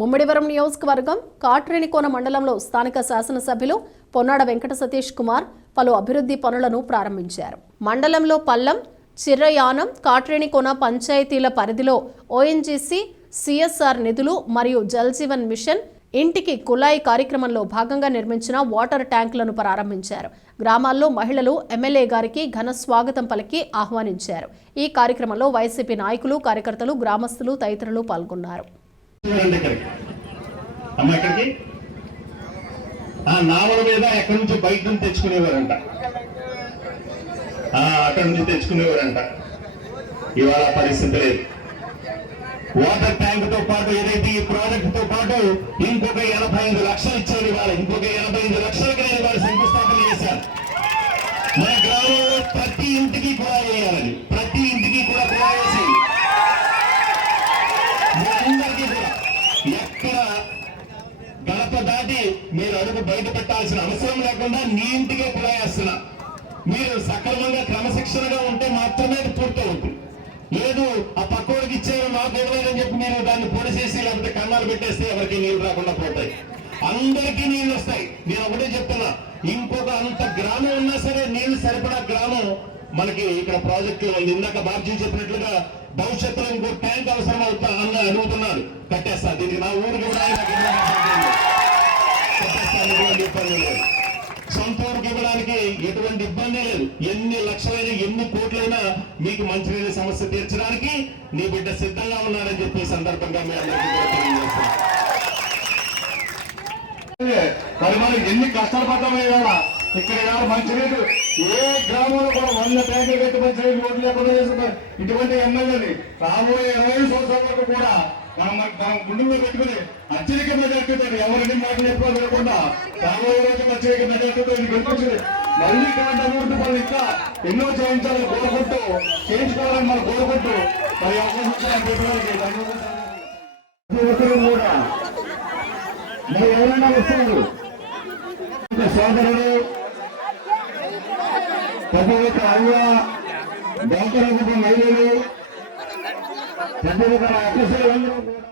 ముమ్మిడివరం నియోజకవర్గం కాట్రేనికోన మండలంలో స్థానిక శాసనసభ్యులు పొన్నాడ వెంకట సతీష్ కుమార్ పలు అభివృద్ధి పనులను ప్రారంభించారు. మండలంలో పల్లం చిర్రయానం కాట్రేనికోన పంచాయతీల పరిధిలో ఓఎన్జీసీ సిఎస్ఆర్ నిధులు మరియు జల్ జీవన్ మిషన్ ఇంటికి కుళాయి కార్యక్రమంలో భాగంగా నిర్మించిన వాటర్ ట్యాంకులను ప్రారంభించారు. గ్రామాల్లో మహిళలు ఎమ్మెల్యే గారికి ఘన స్వాగతం పలికి ఆహ్వానించారు. ఈ కార్యక్రమంలో వైసీపీ నాయకులు కార్యకర్తలు గ్రామస్తులు తదితరులు పాల్గొన్నారు. ఇక్కడికి. అమ్మ ఎక్కడికి? ఆ నావల మీద ఎక్కడి నుంచి బయట నుంచి తెచ్చుకునేవారంట. అక్కడి నుంచి తెచ్చుకునేవారంట. ఇవాళ పరిస్థితి లేదు. వాటర్ ట్యాంక్తో పాటు ఏదైతే ఈ ప్రాజెక్ట్తో పాటు ఇంకొక ఎనభై ఐదు లక్షలు ఇచ్చారు ఇవాళ ఇంకొక ఎనభై ఐదు లక్షలకి నేను ఇవాళ శంకుస్థాపన చేశారు. మన గ్రామంలో ప్రతి ఇంటికి కూడా వేయాలని ప్రతి ఇంటికి కూడా కూడా వేసి మీ అందరికీ కూడా ఎక్కడ కాబట్టి మీరు అడుగు బయట పెట్టాల్సిన అవసరం లేకుండా నీ ఇంటికే కులాయేస్తున్నా మీరు సక్రమంగా క్రమశిక్షణగా ఉంటే మాత్రమే అది పూర్తవుతుంది లేదు ఆ పక్కోడికి ఇచ్చేవి మాకు ఇవ్వలేదని చెప్పి మీరు దాన్ని పొడి చేసి లేకపోతే కన్నాలు పెట్టేస్తే ఎవరికి నీళ్ళు రాకుండా పోతాయి. అందరికీ నీళ్ళు వస్తాయి. నేను ఒకటే చెప్తున్నా. ఇంకొక అంత గ్రామం ఉన్నా సరే నీళ్ళు సరిపడా గ్రామం మనకి ఇక్కడ ప్రాజెక్టు ఇందాక బాబ్జీ చెప్పినట్లుగా భవిష్యత్తులో ఇంకో ట్యాంక్ అవసరం అవుతా అన్న అడుగుతున్నాడు కట్టేస్తా. దీనికి నా ఊరికి కూడా నాకు ఇవ్వడానికి అభ్యంతరం లేదు. కట్టేస్తాను ఎటువంటి ఇబ్బంది లేదు సొంత ఊరికి ఇవ్వడానికి ఎటువంటి ఇబ్బంది లేదు. ఎన్ని లక్షలైనా ఎన్ని కోట్లైనా మీకు మంచినీళ్ళ సమస్య తీర్చడానికి నీ బిడ్డ సిద్ధంగా ఉన్నారని చెప్పి సందర్భంగా మీ మరి మనం ఎన్ని కష్టాలు పడ్డామే కదా ఇక్కడ ఎవరు మంచినీరు ఏ గ్రామంలో కూడా వంద ట్యాంకులు పెట్టి మంచినీరు రోడ్లు లేకుండా చేస్తున్నారు. ఇటువంటి ఎమ్మెల్యేని రాబోయే ఇరవై ఐదు సంవత్సరాల వరకు కూడా మనం మన- మనం గుండెల్లో పెట్టుకుని అత్యధిక మెజార్టీతో ఎవరిని మాటలు ఎక్కువ లేకుండా రాబోయే రోజు అత్యధిక మెజార్టీతో ఇది గెలిపించింది మళ్ళీ ఇటువంటి అభివృద్ధి పనులు ఇంకా ఎన్నో చేయించాలని కోరుకుంటూ చేయించుకోవాలని మనం కోరుకుంటూ మరి అవకాశం కూడా మీరు ఎవరైనా వస్తున్నారు? సోదరుడు తప్ప ఒక్క అవ్వ డాక్టర్ మహిళలు ప్రతి